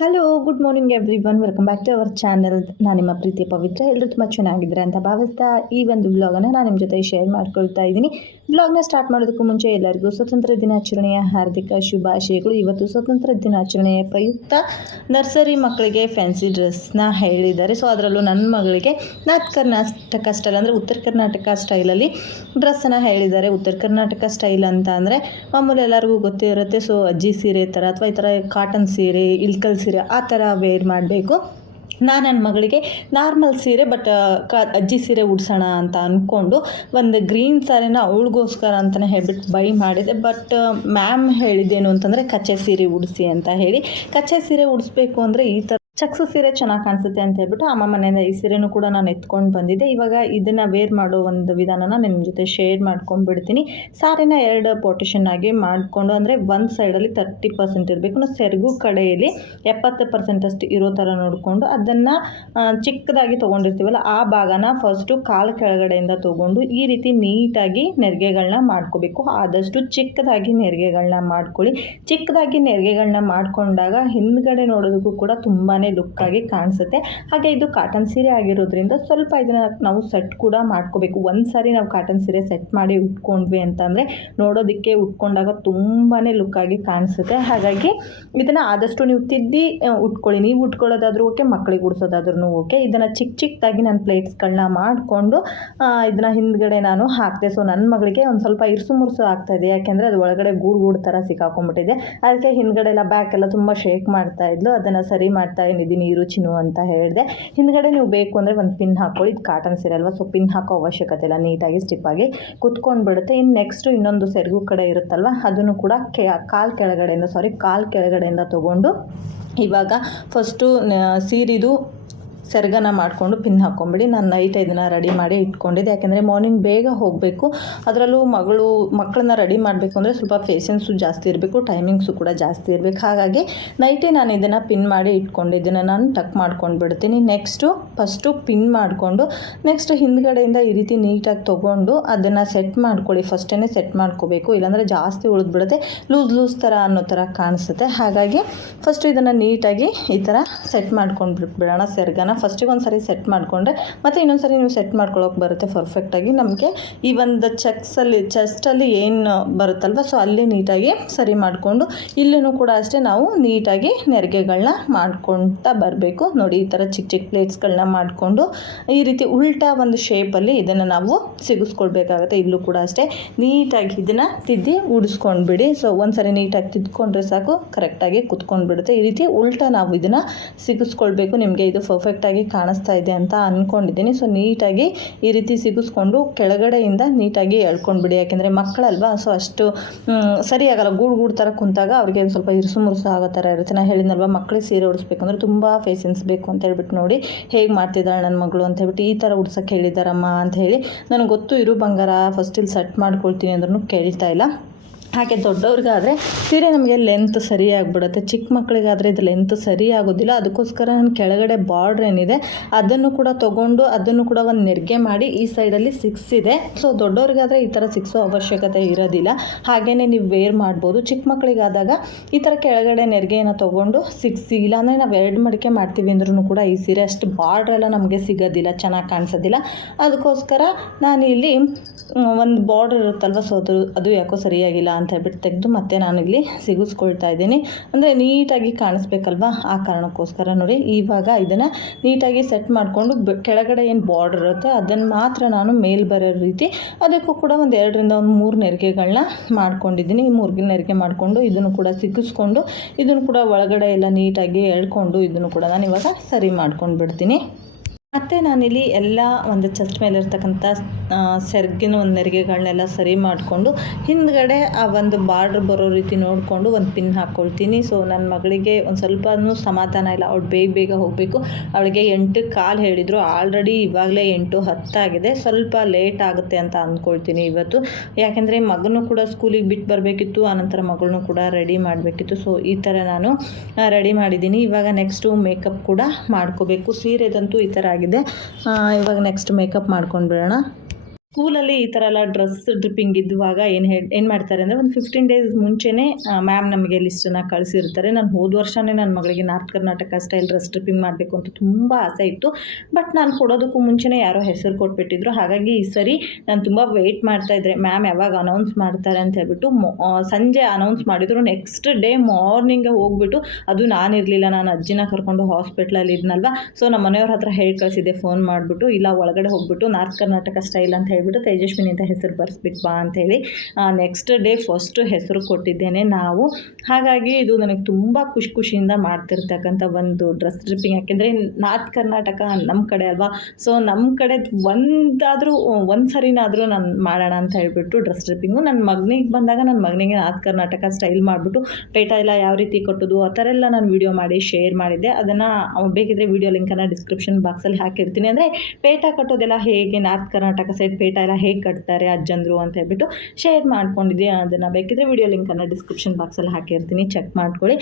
Hello good morning everyone welcome back to our channel ನಾನು ನಿಮ್ಮ ಪ್ರೀತಿಯ ಪವಿತ್ರ. ಎಲ್ಲರೂ ತುಂಬ ಚೆನ್ನಾಗಿದ್ದಾರೆ ಅಂತ ಭಾವಿಸ್ತಾ ಈ ಒಂದು ಬ್ಲಾಗನ್ನು ನಾನು ನಿಮ್ಮ ಜೊತೆ ಶೇರ್ ಮಾಡ್ಕೊಳ್ತಾ ಇದ್ದೀನಿ. ಬ್ಲಾಗ್ನ ಸ್ಟಾರ್ಟ್ ಮಾಡೋದಕ್ಕೂ ಮುಂಚೆ ಎಲ್ಲರಿಗೂ ಸ್ವತಂತ್ರ ದಿನಾಚರಣೆಯ ಹಾರ್ದಿಕ ಶುಭಾಶಯಗಳು. ಇವತ್ತು ಸ್ವತಂತ್ರ ದಿನಾಚರಣೆಯ ಪ್ರಯುಕ್ತ ನರ್ಸರಿ ಮಕ್ಕಳಿಗೆ ಫ್ಯಾನ್ಸಿ ಡ್ರೆಸ್ನ ಹೇಳಿದ್ದಾರೆ. ಸೊ ಅದರಲ್ಲೂ ನನ್ನ ಮಗಳಿಗೆ ನಾರ್ತ್ ಕರ್ನಾಟಕ ಸ್ಟೈಲ್ ಅಂದರೆ ಉತ್ತರ ಕರ್ನಾಟಕ ಸ್ಟೈಲಲ್ಲಿ ಡ್ರೆಸ್ಸನ್ನು ಹೇಳಿದ್ದಾರೆ. ಉತ್ತರ ಕರ್ನಾಟಕ ಸ್ಟೈಲ್ ಅಂತ ಅಂದರೆ ಮಾಮೂಲಿ ಎಲ್ಲರಿಗೂ ಗೊತ್ತಿರುತ್ತೆ ಸೊ ಅಜ್ಜಿ ಸೀರೆ ಥರ ಅಥವಾ ಈ ಥರ ಕಾಟನ್ ಸೀರೆ, ಇಲ್ಕಲ್ ಸೀರೆ ಆ ಥರ ವೇರ್ ಮಾಡಬೇಕು. ನಾನು ನನ್ನ ಮಗಳಿಗೆ ನಾರ್ಮಲ್ ಸೀರೆ ಬಟ್ ಕ, ಅಜ್ಜಿ ಸೀರೆ ಉಡ್ಸೋಣ ಅಂತ ಅಂದ್ಕೊಂಡು ಒಂದು ಗ್ರೀನ್ ಸಾರಿನ ಅವಳಿಗೋಸ್ಕರ ಅಂತಲೇ ಹೇಳ್ಬಿಟ್ಟು ಬೈ ಮಾಡಿದೆ. ಬಟ್ ಮ್ಯಾಮ್ ಹೇಳಿದ್ದೇನು ಅಂತಂದರೆ ಕಚ್ಚೆ ಸೀರೆ ಉಡಿಸಿ ಅಂತ ಹೇಳಿ. ಕಚ್ಚೆ ಸೀರೆ ಉಡಿಸ್ಬೇಕು ಅಂದರೆ ಈ ಥರ ಚಕ್ಸು ಸೀರೆ ಚೆನ್ನಾಗಿ ಕಾಣಿಸುತ್ತೆ ಅಂತ ಹೇಳ್ಬಿಟ್ಟು ಅಮ್ಮ ಮನೆಯಿಂದ ಈ ಸೀರೆನೂ ಕೂಡ ನಾನು ಎತ್ಕೊಂಡು ಬಂದಿದ್ದೆ. ಇವಾಗ ಇದನ್ನು ವೇರ್ ಮಾಡೋ ಒಂದು ವಿಧಾನನ ನಿಮ್ಮ ಜೊತೆ ಶೇರ್ ಮಾಡ್ಕೊಂಡ್ಬಿಡ್ತೀನಿ ಸಾರಿನ ಎರಡು ಪೊಟೇಷನ್ ಆಗಿ ಮಾಡಿಕೊಂಡು ಅಂದರೆ ಒಂದು ಸೈಡಲ್ಲಿ ತರ್ಟಿ ಪರ್ಸೆಂಟ್ ಇರಬೇಕು. ಇನ್ನು ಸೆರಗು ಕಡೆಯಲ್ಲಿ ಎಪ್ಪತ್ತು ಪರ್ಸೆಂಟ್ ಅಷ್ಟು ಇರೋ ಥರ ನೋಡಿಕೊಂಡು ಅದನ್ನು ಚಿಕ್ಕದಾಗಿ ತೊಗೊಂಡಿರ್ತೀವಲ್ಲ ಆ ಭಾಗನ ಫಸ್ಟು ಕಾಲು ಕೆಳಗಡೆಯಿಂದ ತೊಗೊಂಡು ಈ ರೀತಿ ನೀಟಾಗಿ ನೆರಿಗೆಗಳನ್ನ ಮಾಡ್ಕೋಬೇಕು. ಆದಷ್ಟು ಚಿಕ್ಕದಾಗಿ ನೆರಿಗೆಗಳನ್ನ ಮಾಡ್ಕೊಳ್ಳಿ. ಚಿಕ್ಕದಾಗಿ ನೆರಿಗೆಗಳನ್ನ ಮಾಡ್ಕೊಂಡಾಗ ಹಿಂದ್ಗಡೆ ನೋಡೋದಕ್ಕೂ ಕೂಡ ತುಂಬಾ ಲುಕ್ಕಾಗಿ ಕಾಣಿಸುತ್ತೆ. ಹಾಗೆ ಇದು ಕಾಟನ್ ಸೀರೆ ಆಗಿರೋದ್ರಿಂದ ಸ್ವಲ್ಪ ಇದನ್ನು ನಾವು ಸೆಟ್ ಕೂಡ ಮಾಡ್ಕೋಬೇಕು. ಒಂದು ನಾವು ಕಾಟನ್ ಸೀರೆ ಸೆಟ್ ಮಾಡಿ ಉಟ್ಕೊಂಡ್ವಿ ಅಂತಂದರೆ ನೋಡೋದಕ್ಕೆ ಉಟ್ಕೊಂಡಾಗ ತುಂಬಾ ಲುಕ್ಕಾಗಿ ಕಾಣಿಸುತ್ತೆ. ಹಾಗಾಗಿ ಇದನ್ನು ಆದಷ್ಟು ನೀವು ತಿದ್ದಿ ಉಟ್ಕೊಳ್ಳಿ. ನೀವು ಉಟ್ಕೊಳ್ಳೋದಾದ್ರೂ ಓಕೆ ಮಕ್ಕಳಿಗೆ ಉಡ್ಸೋದಾದ್ರೂ ಓಕೆ ಇದನ್ನು ಚಿಕ್ಕ ಚಿಕ್ಕದಾಗಿ ನಾನು ಪ್ಲೇಟ್ಸ್ಗಳನ್ನ ಮಾಡಿಕೊಂಡು ಇದನ್ನು ಹಿಂದ್ಗಡೆ ನಾನು ಹಾಕಿದೆ. ಸೊ ನನ್ನ ಮಗಳಿಗೆ ಒಂದು ಸ್ವಲ್ಪ ಇರ್ಸು ಮುರ್ಸು ಇದೆ. ಯಾಕೆಂದರೆ ಅದು ಒಳಗಡೆ ಗೂಡು ಗೂಡು ಥರ ಸಿಕ್ಕಾಕೊಂಡ್ಬಿಟ್ಟಿದೆ. ಅದಕ್ಕೆ ಹಿಂದ್ಗಡೆ ಎಲ್ಲ ಬ್ಯಾಕ್ ಎಲ್ಲ ತುಂಬ ಶೇಕ್ ಮಾಡ್ತಾ ಇದ್ಲು. ಅದನ್ನು ಸರಿ ಮಾಡ್ತಾ ನೀರು ಚಿನ್ನು ಅಂತ ಹೇಳಿದೆ. ಹಿಂದ್ಗಡೆ ನೀವು ಬೇಕು ಅಂದರೆ ಒಂದು ಪಿನ್ ಹಾಕ್ಕೊಳ್ಳಿ. ಇದು ಕಾಟನ್ ಸೀರೆ ಅಲ್ವಾ ಸೊ ಪಿನ್ ಹಾಕೋ ಅವಶ್ಯಕತೆ ಇಲ್ಲ. ನೀಟಾಗಿ ಸ್ಟಿಪ್ಪಾಗಿ ಕುತ್ಕೊಂಡು ಬಿಡುತ್ತೆ ಇನ್ನು ನೆಕ್ಸ್ಟು ಇನ್ನೊಂದು ಸೆರಗು ಕಡೆ ಇರುತ್ತಲ್ವ, ಅದನ್ನು ಕೂಡ ಕೆ, ಕಾಲು ಕೆಳಗಡೆಯಿಂದ ಸಾರಿ ಕಾಲು ಕೆಳಗಡೆಯಿಂದ ತೊಗೊಂಡು ಇವಾಗ ಫಸ್ಟು ಸೀರಿದು ಸೆರಗನ ಮಾಡಿಕೊಂಡು ಪಿನ್ ಹಾಕ್ಕೊಂಬಿಡಿ ನಾನು ನೈಟ್ ಇದನ್ನು ರೆಡಿ ಮಾಡಿ ಇಟ್ಕೊಂಡಿದ್ದೆ. ಯಾಕೆಂದರೆ ಮಾರ್ನಿಂಗ್ ಬೇಗ ಹೋಗಬೇಕು. ಅದರಲ್ಲೂ ಮಗಳು, ಮಕ್ಕಳನ್ನ ರೆಡಿ ಮಾಡಬೇಕು ಅಂದರೆ ಸ್ವಲ್ಪ ಪೇಷನ್ಸು ಜಾಸ್ತಿ ಇರಬೇಕು ಟೈಮಿಂಗ್ಸು ಕೂಡ ಜಾಸ್ತಿ ಇರಬೇಕು. ಹಾಗಾಗಿ ನೈಟೇ ನಾನು ಇದನ್ನು ಪಿನ್ ಮಾಡಿ ಇಟ್ಕೊಂಡಿದ್ದನ್ನು ನಾನು ಟಕ್ ಮಾಡ್ಕೊಂಡು ಬಿಡ್ತೀನಿ ನೆಕ್ಸ್ಟು ಫಸ್ಟು ಪಿನ್ ಮಾಡಿಕೊಂಡು ನೆಕ್ಸ್ಟ್ ಹಿಂದ್ಗಡೆಯಿಂದ ಈ ರೀತಿ ನೀಟಾಗಿ ತೊಗೊಂಡು ಅದನ್ನು ಸೆಟ್ ಮಾಡ್ಕೊಳ್ಳಿ. ಫಸ್ಟೇ ಸೆಟ್ ಮಾಡ್ಕೋಬೇಕು. ಇಲ್ಲಾಂದರೆ ಜಾಸ್ತಿ ಉಳಿದ್ಬಿಡುತ್ತೆ. ಲೂಸ್ ಲೂಸ್ ಥರ ಅನ್ನೋ ಥರ ಕಾಣಿಸುತ್ತೆ. ಹಾಗಾಗಿ ಫಸ್ಟು ಇದನ್ನು ನೀಟಾಗಿ ಈ ಥರ ಸೆಟ್ ಮಾಡ್ಕೊಂಡು ಬಿಟ್ಬಿಡೋಣ ಸೆರ್ಗನ. ಫಸ್ಟಿಗೆ ಒಂದು ಸರಿ ಸೆಟ್ ಮಾಡಿಕೊಂಡ್ರೆ ಮತ್ತು ಇನ್ನೊಂದು ಸರಿ ನೀವು ಸೆಟ್ ಮಾಡ್ಕೊಳ್ಳೋಕೆ ಬರುತ್ತೆ ಪರ್ಫೆಕ್ಟಾಗಿ ನಮಗೆ. ಈ ಒಂದು ಚೆಕ್ಸಲ್ಲಿ ಚೆಸ್ಟಲ್ಲಿ ಏನು ಬರುತ್ತಲ್ವ ಸೊ ಅಲ್ಲಿ ನೀಟಾಗಿ ಸರಿ ಮಾಡಿಕೊಂಡು ಇಲ್ಲೂ ಕೂಡ ಅಷ್ಟೇ ನಾವು ನೀಟಾಗಿ ನೆರಿಗೆಗಳನ್ನ ಮಾಡ್ಕೊಳ್ತಾ ಬರಬೇಕು. ನೋಡಿ ಈ ಥರ ಚಿಕ್ಕ ಚಿಕ್ಕ ಪ್ಲೇಟ್ಸ್ಗಳನ್ನ ಮಾಡಿಕೊಂಡು ಈ ರೀತಿ ಉಲ್ಟಾ ಒಂದು ಶೇಪಲ್ಲಿ ಇದನ್ನು ನಾವು ಸಿಗಿಸ್ಕೊಳ್ಬೇಕಾಗತ್ತೆ. ಇಲ್ಲೂ ಕೂಡ ಅಷ್ಟೇ ನೀಟಾಗಿ ಇದನ್ನು ತಿದ್ದಿ ಉಡಿಸ್ಕೊಂಡ್ಬಿಡಿ. ಸೊ ಒಂದು ಸರಿ ನೀಟಾಗಿ ತಿದ್ಕೊಂಡ್ರೆ ಸಾಕು ಕರೆಕ್ಟಾಗಿ ಕುತ್ಕೊಂಡ್ಬಿಡುತ್ತೆ. ಈ ರೀತಿ ಉಲ್ಟಾ ನಾವು ಇದನ್ನು ಸಿಗಿಸ್ಕೊಳ್ಬೇಕು. ನಿಮಗೆ ಇದು ಪರ್ಫೆಕ್ಟಾಗಿ ಕಾಣಿಸ್ತಾ ಇದೆ ಅಂತ ಅಂದ್ಕೊಂಡಿದ್ದೀನಿ ಸೊ ನೀಟಾಗಿ ಈ ರೀತಿ ಸಿಗಿಸ್ಕೊಂಡು ಕೆಳಗಡೆಯಿಂದ ನೀಟಾಗಿ ಎಳ್ಕೊಂಡ್ಬಿಡಿ. ಯಾಕೆಂದರೆ ಮಕ್ಕಳಲ್ವಾ ಸೊ ಅಷ್ಟು ಸರಿ ಗೂಡು ಗೂಡು ಥರ ಕುಂತಾಗ ಅವ್ರಿಗೆ ಸ್ವಲ್ಪ ಇರುಸು ಮುರುಸು ಆಗೋ ಥರ ಇರುತ್ತೆ. ನಾನು ಹೇಳಿದ್ನಲ್ವ ಮಕ್ಕಳಿಗೆ ಸೀರೆ ಉಡಿಸ್ಬೇಕಂದ್ರೆ ತುಂಬ ಪೇಷನ್ಸ್ ಬೇಕು ಅಂತ ಹೇಳ್ಬಿಟ್ಟು ನೋಡಿ, ಹೇಗೆ ಮಾಡ್ತಿದ್ದಾಳೆ ನನ್ನ ಮಗಳು ಅಂತ ಹೇಳ್ಬಿಟ್ಟು ಈ ಥರ ಉಡ್ಸೋಕ್ಕೆ ಹೇಳಿದ್ದಾರಮ್ಮ ಅಂತ ಹೇಳಿ. ನನಗೆ ಗೊತ್ತು ಇರು ಬಂಗಾರ ಫಸ್ಟ್ ಇಲ್ಲಿ ಸೆಟ್ ಮಾಡ್ಕೊಳ್ತೀನಿ ಅಂದ್ರೂ ಕೇಳ್ತಾ ಇಲ್ಲ. ಹಾಗೆ ದೊಡ್ಡವ್ರಿಗಾದರೆ ಸೀರೆ ನಮಗೆ ಲೆಂತ್ ಸರಿಯಾಗಿಬಿಡುತ್ತೆ. ಚಿಕ್ಕ ಮಕ್ಕಳಿಗಾದರೆ ಇದು ಲೆಂತ್ ಸರಿ ಆಗೋದಿಲ್ಲ ಅದಕ್ಕೋಸ್ಕರ ನಾನು ಕೆಳಗಡೆ ಬಾರ್ಡ್ರ್ ಏನಿದೆ, ಅದನ್ನು ಕೂಡ ತೊಗೊಂಡು ಅದನ್ನು ಕೂಡ ಒಂದು ನೆರಿಗೆ ಮಾಡಿ ಈ ಸೈಡಲ್ಲಿ ಇದೆ. ಸೊ ದೊಡ್ಡವ್ರಿಗಾದರೆ ಈ ಥರ ಸಿಕ್ಸೋ ಅವಶ್ಯಕತೆ ಇರೋದಿಲ್ಲ. ಹಾಗೆಯೇ ನೀವು ವೇರ್ ಮಾಡ್ಬೋದು. ಚಿಕ್ಕ ಮಕ್ಕಳಿಗಾದಾಗ ಈ ಥರ ಕೆಳಗಡೆ ನೆರಿಗೆಯನ್ನು ತೊಗೊಂಡು ಸಿಕ್ಸಿಗಿಲ್ಲ ಅಂದರೆ ನಾವು ಎರಡು ಮಡಿಕೆ ಮಾಡ್ತೀವಿ ಅಂದ್ರೂ ಕೂಡ ಈ ಸೀರೆ ಅಷ್ಟು ಬಾರ್ಡ್ರ್ ಎಲ್ಲ ನಮಗೆ ಸಿಗೋದಿಲ್ಲ, ಚೆನ್ನಾಗಿ ಕಾಣಿಸೋದಿಲ್ಲ. ಅದಕ್ಕೋಸ್ಕರ ನಾನು ಇಲ್ಲಿ ಒಂದು ಬಾರ್ಡರ್ ಇರುತ್ತಲ್ವ ಸೊ ಅದು ಅದು ಯಾಕೋ ಸರಿಯಾಗಿಲ್ಲ ಅಂತ ಹೇಳ್ಬಿಟ್ಟು ತೆಗೆದು ಮತ್ತೆ ನಾನು ಇಲ್ಲಿ ಸಿಗಿಸ್ಕೊಳ್ತಾ ಇದ್ದೀನಿ. ಅಂದರೆ ನೀಟಾಗಿ ಕಾಣಿಸ್ಬೇಕಲ್ವಾ ಆ ಕಾರಣಕ್ಕೋಸ್ಕರ ನೋಡಿ. ಇವಾಗ ಇದನ್ನು ನೀಟಾಗಿ ಸೆಟ್ ಮಾಡಿಕೊಂಡು ಕೆಳಗಡೆ ಏನು ಬಾರ್ಡರ್ ಇರುತ್ತೆ ಅದನ್ನು ಮಾತ್ರ ನಾನು ಮೇಲ್ ಬರೋ ರೀತಿ ಅದಕ್ಕೂ ಕೂಡ ಒಂದು ಎರಡರಿಂದ ಒಂದು ಮೂರು ನೆರಿಗೆಗಳನ್ನ ಮಾಡ್ಕೊಂಡಿದ್ದೀನಿ. ಈ ಮೂರು ನೆರಿಗೆ ಮಾಡಿಕೊಂಡು ಇದನ್ನು ಕೂಡ ಸಿಗಿಸ್ಕೊಂಡು ಇದನ್ನು ಕೂಡ ಒಳಗಡೆ ಎಲ್ಲ ನೀಟಾಗಿ ಎಳ್ಕೊಂಡು ಇದನ್ನು ಕೂಡ ನಾನು ಇವಾಗ ಸರಿ ಮಾಡ್ಕೊಂಡು ಬಿಡ್ತೀನಿ ಮತ್ತು ನಾನಿಲ್ಲಿ ಎಲ್ಲ ಒಂದು ಚೆಸ್ಟ್ ಮೇಲೆ ಇರ್ತಕ್ಕಂಥ ಸೆರ್ಗಿನ ಒಂದು ನೆರಿಗೆಗಳನ್ನೆಲ್ಲ ಸರಿ ಮಾಡಿಕೊಂಡು, ಹಿಂದ್ಗಡೆ ಆ ಒಂದು ಬಾರ್ಡ್ರ್ ಬರೋ ರೀತಿ ನೋಡಿಕೊಂಡು ಒಂದು ಪಿನ್ ಹಾಕ್ಕೊಳ್ತೀನಿ ಸೊ ನನ್ನ ಮಗಳಿಗೆ ಒಂದು ಸ್ವಲ್ಪನೂ ಸಮಾಧಾನ ಇಲ್ಲ. ಅವಳು ಬೇಗ ಬೇಗ ಹೋಗಬೇಕು. ಅವಳಿಗೆ ಎಂಟು ಕಾಲು ಹೇಳಿದರು. ಆಲ್ರೆಡಿ ಇವಾಗಲೇ ಎಂಟು ಹತ್ತಾಗಿದೆ. ಸ್ವಲ್ಪ ಲೇಟ್ ಆಗುತ್ತೆ ಅಂತ ಅಂದ್ಕೊಳ್ತೀನಿ ಇವತ್ತು. ಯಾಕೆಂದರೆ ಮಗನೂ ಕೂಡ ಸ್ಕೂಲಿಗೆ ಬಿಟ್ಟು ಬರಬೇಕಿತ್ತು. ಆನಂತರ ಮಗಳನ್ನೂ ಕೂಡ ರೆಡಿ ಮಾಡಬೇಕಿತ್ತು. ಸೊ ಈ ಥರ ನಾನು ರೆಡಿ ಮಾಡಿದ್ದೀನಿ. ಇವಾಗ ನೆಕ್ಸ್ಟು ಮೇಕಪ್ ಕೂಡ ಮಾಡ್ಕೋಬೇಕು. ಸೀರೆದಂತೂ ಈ ಥರ ಆಗಿದೆ. ಇವಾಗ ನೆಕ್ಸ್ಟ್ ಮೇಕಪ್ ಮಾಡ್ಕೊಂಡು ಬಿಡೋಣ. ಸ್ಕೂಲಲ್ಲಿ ಈ ಥರ ಎಲ್ಲ ಡ್ರೆಸ್ ಡ್ರಿಪ್ಪಿಂಗ್ ಇದ್ದುವಾಗ ಏನು ಹೇಳಿ ಏನು ಮಾಡ್ತಾರೆ ಅಂದರೆ ಒಂದು ಫಿಫ್ಟೀನ್ ಡೇಸ್ ಮುಂಚೆನೇ ಮ್ಯಾಮ್ ನಮಗೆ ಲಿಸ್ಟನ್ನು ಕಳಿಸಿರ್ತಾರೆ. ನಾನು ಹೋದ ವರ್ಷವೇ ನನ್ನ ಮಗಳಿಗೆ north Karnataka style dress draping ಮಾಡಬೇಕು ಅಂತ ತುಂಬ ಆಸೆ ಇತ್ತು. ಬಟ್ ನಾನು ಕೊಡೋದಕ್ಕೂ ಮುಂಚೆನೇ ಯಾರೋ ಹೆಸರು ಕೊಟ್ಬಿಟ್ಟಿದ್ರು. ಹಾಗಾಗಿ ಈ ಸರಿ ನಾನು ತುಂಬ ವೆಯ್ಟ್ ಮಾಡ್ತಾಯಿದ್ದೆ ಮ್ಯಾಮ್ ಯಾವಾಗ ಅನೌನ್ಸ್ ಮಾಡ್ತಾರೆ ಅಂತ ಹೇಳ್ಬಿಟ್ಟು ಸಂಜೆ ಅನೌನ್ಸ್ ಮಾಡಿದ್ರು. ನೆಕ್ಸ್ಟ್ ಡೇ ಮಾರ್ನಿಂಗೇ ಹೋಗ್ಬಿಟ್ಟು ಅದು ನಾನಿರಲಿಲ್ಲ ನಾನು ಅಜ್ಜಿನ ಕರ್ಕೊಂಡು ಹಾಸ್ಪಿಟ್ಲಲ್ಲಿ ಇದ್ನಲ್ವ? ಸೊ ನಮ್ಮ ಮನೆಯವ್ರ ಹತ್ರ ಹೇಳಿ ಕಳಿಸಿದ್ದೆ ಫೋನ್ ಮಾಡಿಬಿಟ್ಟು ಇಲ್ಲ, ಒಳಗಡೆ ಹೋಗ್ಬಿಟ್ಟು ನಾರ್ತ್ ಕರ್ನಾಟಕ ಸ್ಟೈಲ್ ಅಂತ ಹೇಳ್ಬಿಟ್ಟು ತೇಜಸ್ವಿನಿ ಅಂತ ಹೆಸರು ಬರ್ಸ್ಬಿಟ್ಟು ಬಾ ಅಂತೇಳಿ ನೆಕ್ಸ್ಟ್ ಡೇ ಫಸ್ಟ್ ಹೆಸರು ಕೊಟ್ಟಿದ್ದೇನೆ ನಾವು. ಹಾಗಾಗಿ ಇದು ನನಗೆ ತುಂಬ ಖುಷಿ ಖುಷಿಯಿಂದ ಮಾಡ್ತಿರ್ತಕ್ಕಂಥ ಒಂದು ಡ್ರೆಸ್ ಡ್ರಿಪ್ಪಿಂಗ್ ಯಾಕೆಂದರೆ ನಾರ್ತ್ ಕರ್ನಾಟಕ ನಮ್ಮ ಕಡೆ ಅಲ್ವಾ? ಸೊ ನಮ್ಮ ಕಡೆ ಒಂದಾದರೂ, ಒಂದು ಸರಿನಾದರೂ ನಾನು ಮಾಡೋಣ ಅಂತ ಹೇಳ್ಬಿಟ್ಟು ಡ್ರೆಸ್ ಡ್ರಿಪ್ಪಿಂಗು ನನ್ನ ಮಗನಿಗೆ ಬಂದಾಗ ನನ್ನ ಮಗನಿಗೆ ನಾರ್ತ್ ಕರ್ನಾಟಕ ಸ್ಟೈಲ್ ಮಾಡಿಬಿಟ್ಟು, ಪೇಟ ಎಲ್ಲ ಯಾವ ರೀತಿ ಕಟ್ಟೋದು, ಆ ಥರ ಎಲ್ಲ ನಾನು ವೀಡಿಯೋ ಮಾಡಿ ಶೇರ್ ಮಾಡಿದ್ದೆ. ಅದನ್ನು ಬೇಕಿದ್ರೆ ವೀಡಿಯೋ ಲಿಂಕನ್ನು ಡಿಸ್ಕ್ರಿಪ್ಷನ್ ಬಾಕ್ಸಲ್ಲಿ ಹಾಕಿರ್ತೀನಿ. ಅಂದರೆ ಪೇಟ ಕಟ್ಟೋದೆಲ್ಲ ಹೇಗೆ ನಾರ್ತ್ ಕರ್ನಾಟಕ ಸೈಡ್ ಎಲ್ಲ ಹೇಗೆ ಕಟ್ತಾರೆ, ಅಜ್ಜಂದ್ರು ಅಂತ ಹೇಳ್ಬಿಟ್ಟು ಶೇರ್ ಮಾಡ್ಕೊಂಡಿದ್ದೆ. ಅದನ್ನು ಬೇಕಿದ್ರೆ ವಿಡಿಯೋ ಲಿಂಕನ್ನು ಡಿಸ್ಕ್ರಿಪ್ಷನ್ ಬಾಕ್ಸಲ್ಲಿ ಹಾಕಿರ್ತೀನಿ. ಚೆಕ್ ಮಾಡ್ಕೊಳ್ಳಿ.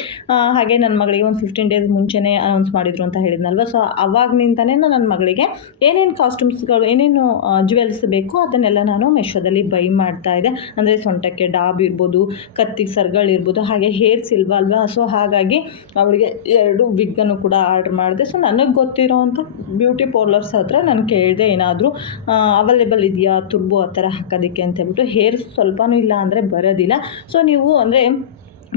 ಹಾಗೆ ನನ್ನ ಮಗಳಿಗೆ ಒಂದು ಫಿಫ್ಟೀನ್ ಡೇಸ್ ಮುಂಚೆನೇ ಅನೌನ್ಸ್ ಮಾಡಿದ್ರು ಅಂತ ಹೇಳಿದ್ನಲ್ವ. ಸೊ ನಾನು ನನ್ನ ಮಗಳಿಗೆ ಏನೇನು ಕಾಸ್ಟ್ಯೂಮ್ಸ್ಗಳು ಏನೇನು ಜ್ಯುವೆಲ್ಸ್ ಬೇಕು ಅದನ್ನೆಲ್ಲ ನಾನು ಮೆಶೋದಲ್ಲಿ ಬೈ ಮಾಡ್ತಾ ಇದ್ದೆ. ಅಂದರೆ ಸೊಂಟಕ್ಕೆ ಡಾಬ್ ಇರ್ಬೋದು, ಕತ್ತಿಗೆ ಸರ್ಗಳಿರ್ಬೋದು ಹಾಗೆ ಹೇರ್ಸ್ ಇಲ್ವಾ ಅಲ್ವಾ. ಸೊ ಹಾಗಾಗಿ ಅವಳಿಗೆ ಎರಡು ವಿಗ್ಗನ್ನು ಕೂಡ ಆರ್ಡ್ರ್ ಮಾಡಿದೆ. ಸೊ ನನಗೆ ಗೊತ್ತಿರೋವಂಥ ಬ್ಯೂಟಿ ಪಾರ್ಲರ್ಸ್ ಹತ್ರ ನಾನು ಕೇಳಿದೆ ಏನಾದರೂ ಅವೈಲೇಬಲ್ ಇದೆಯಾ ತುರ್ಬು ಆ ಥರ ಹಾಕೋದಕ್ಕೆ ಅಂತ ಹೇಳ್ಬಿಟ್ಟು ಹೇರ್ ಸ್ವಲ್ಪವೂ ಇಲ್ಲ ಅಂದರೆ ಬರೋದಿಲ್ಲ. ಸೊ ನೀವು ಅಂದರೆ